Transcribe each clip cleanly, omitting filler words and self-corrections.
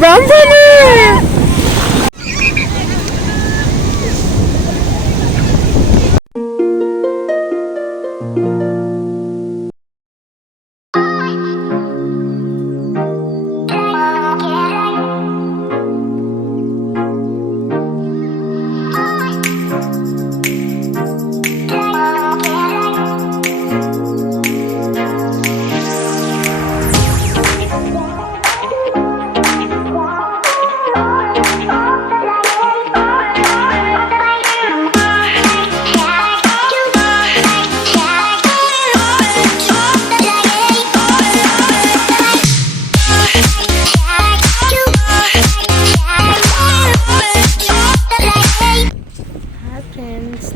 Bambini!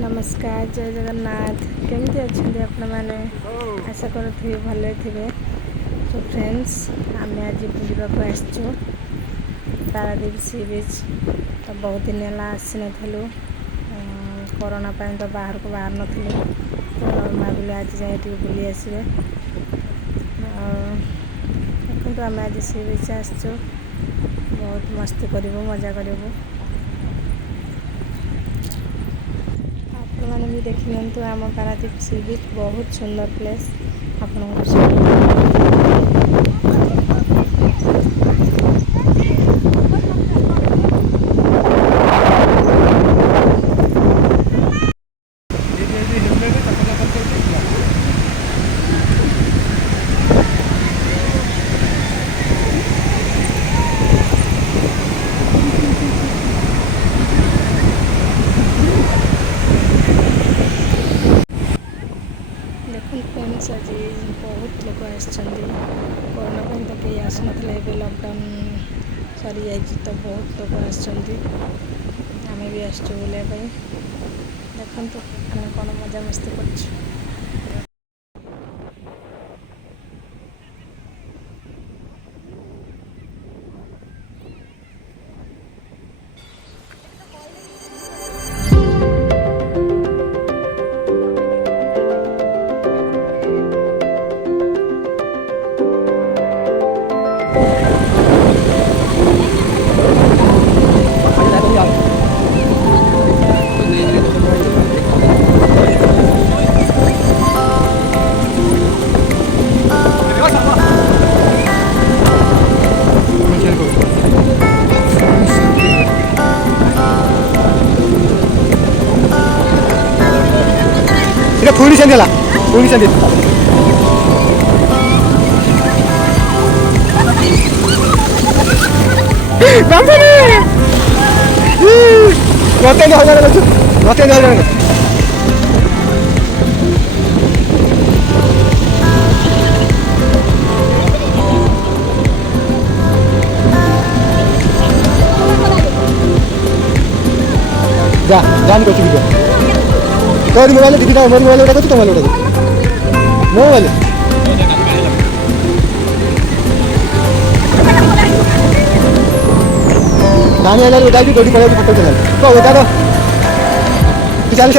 नमस्कार जय जगन्नाथ केमती अच्छा आपण मैंने आशा करुवे भले थे। तो फ्रेंड्स आम आज बुलवाक आसचु पारादीप सी बीच। तो बहुत दिन है आसी नु कोरोना पाई तो बाहर को बाहर नी तो भाविले आज जाए बुली आसवे। देखो आम आज सी बीच आसचु बहुत मस्ती करूँ मजा करूँ। मैंने भी देखी नियंतु आम पारादीप सी बीच बहुत सुंदर प्लेस आपको फ्रेंड्स आज बहुत लोग कोरोना पर तो कहीं आसन लॉकडाउन सरी जाए तो बहुत लोग आम भी आसचु बुलाया देखो आम कौन मजा मस्ती कर। पूरी चंदेला पूरी चंदे बंबनी मते न होगा मते न होगा जा जान को चुकी तो मोबाइल दीदी का मोबाइल उठा तो मोबाइल उठा मोबाइल दाने वाला उठा के थोड़ी पड़े फोटो चला तो उठा दो 40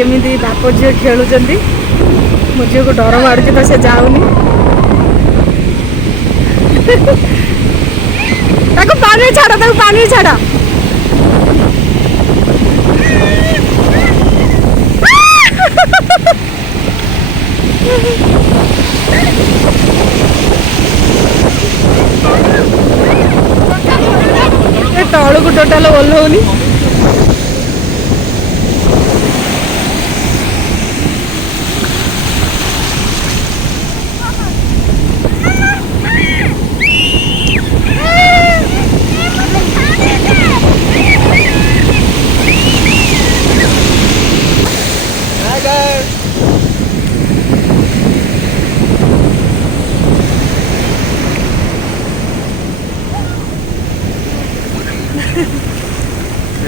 केमिति बाप झील खेलुचंदी मो झील को डर मारुची तो से जाऊनी ताको पानी छाड़ा तलू को टोटाल ओह्लौनी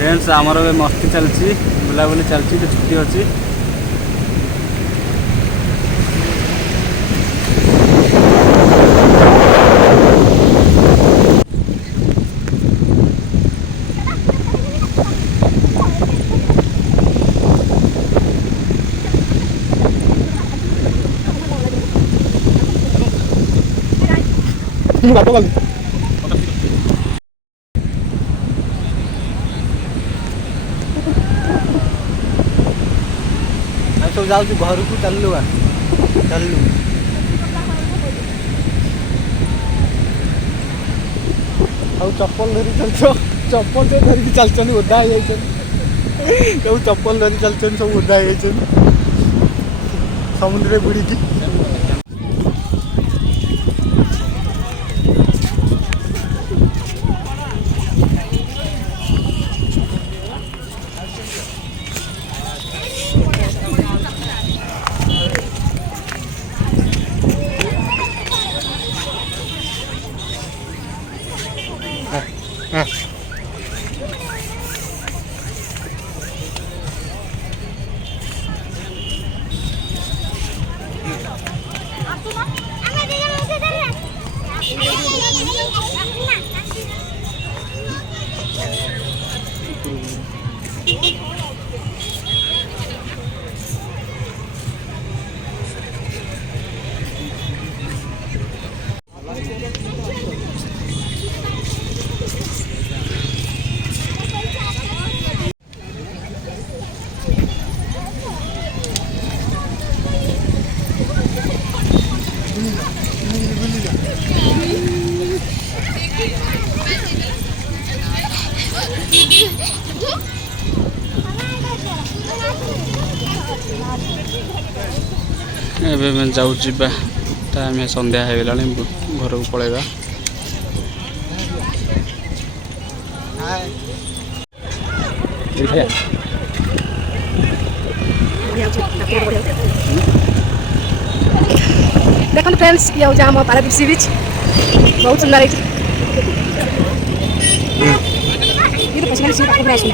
फ्रेंड्स आमर ए मस्ती चलती बुलाबुली चलती छुट्टी अच्छी सब जाऊँ घर को चलू चलू चप्पल धरी चल चप्पल से धरिकी चलते ओदा हो चप्पल धरी चलते सब ओदा हो समुद्र बुड़ी एवं जाऊ टाइम संध्या हो गला घर को पलैबा देखो फ्रेंड्स ये हो जाम पारादीप सी बीच बहुत सुंदर है ये तो पछिला सी पाखरे आसी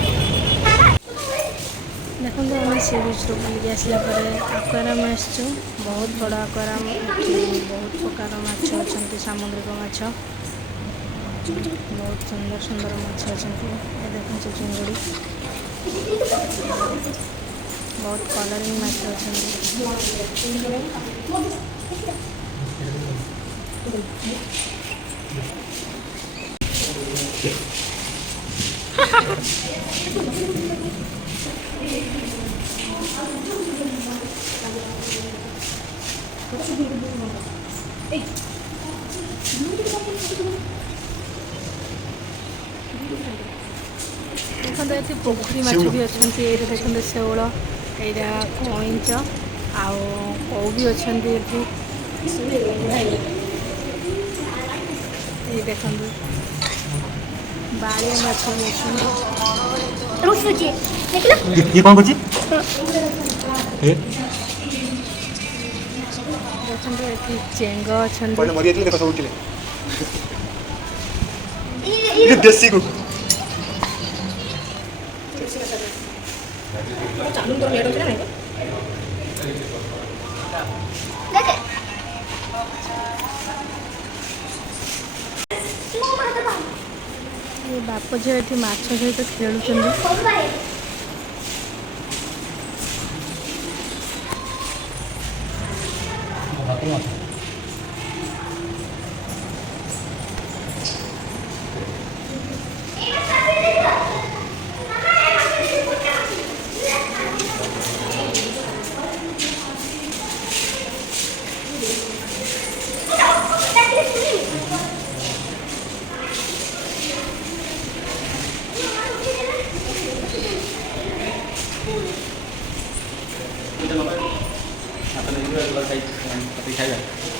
देखो हम सी बीच रो बुली आसला परे एक्वेरियम आसछु बहुत बड़ा एक्वेरियम बहुत प्रकार माछ अछंती सामुद्रिक माछ बहुत सुंदर सुंदर माछ अछंती ए देखो से चिंगुड़ी बहुत कलरिंग माछ अछंती देखते पोखरी माछ भी अच्छा देखते शेवल यहाँ कईंच आउ भी अच्छा देखते बाड़िया माछ भी ये कौन करछि चेंग अच्छा पहले मरिया देखो सब उठिले ये देसी को चालू तो लेट होछ ना देख ये बाप झी ये माछ सहित खेलुचंदी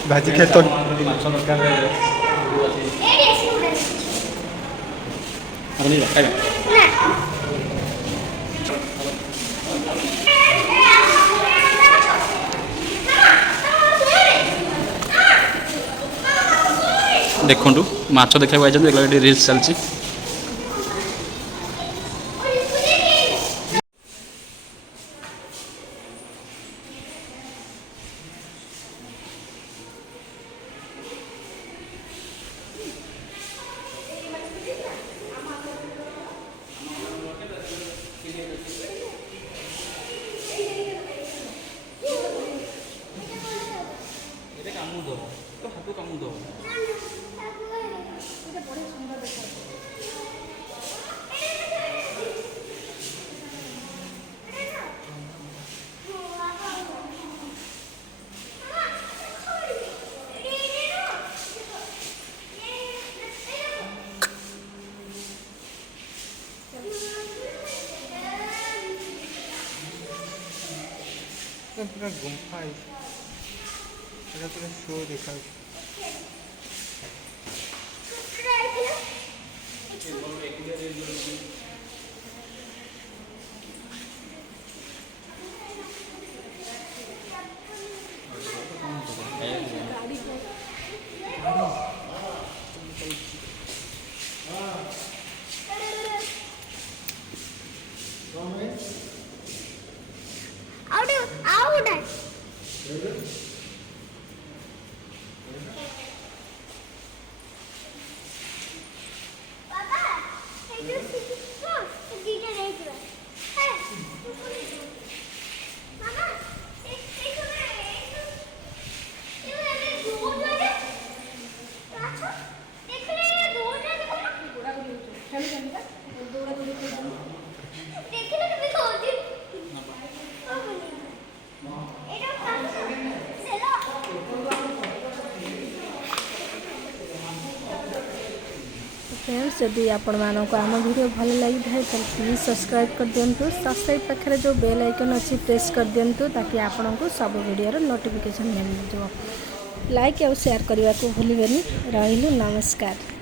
ଭାଜି ଖେତ ମାଛ ଦରକାର ଖାଇବା ଦେଖନ୍ତୁ ମାଛ ଦେଖିବାକୁ ଆଇଛନ୍ତି ଦେଖିଲା ଏଠି ରିଲ୍ସ ଚାଲିଛି ପୁରା ଗୁମ୍ଫା ହେଇଛି ଏଟା ପୁରା ଶୋ ଦେଖାଉଛି फ्रेंड्स जदि आपण मानक आम वीडियो भल लगी था तो प्लीज सब्सक्राइब कर दिंतु सब्सक्राइब पाखे जो बेल आइकन अच्छी प्रेस कर दिंतु ताकि आपण को सब वीडियो नोटिफिकेशन मिल जाए लाइक और शेयर करने को भूलें। रही नमस्कार।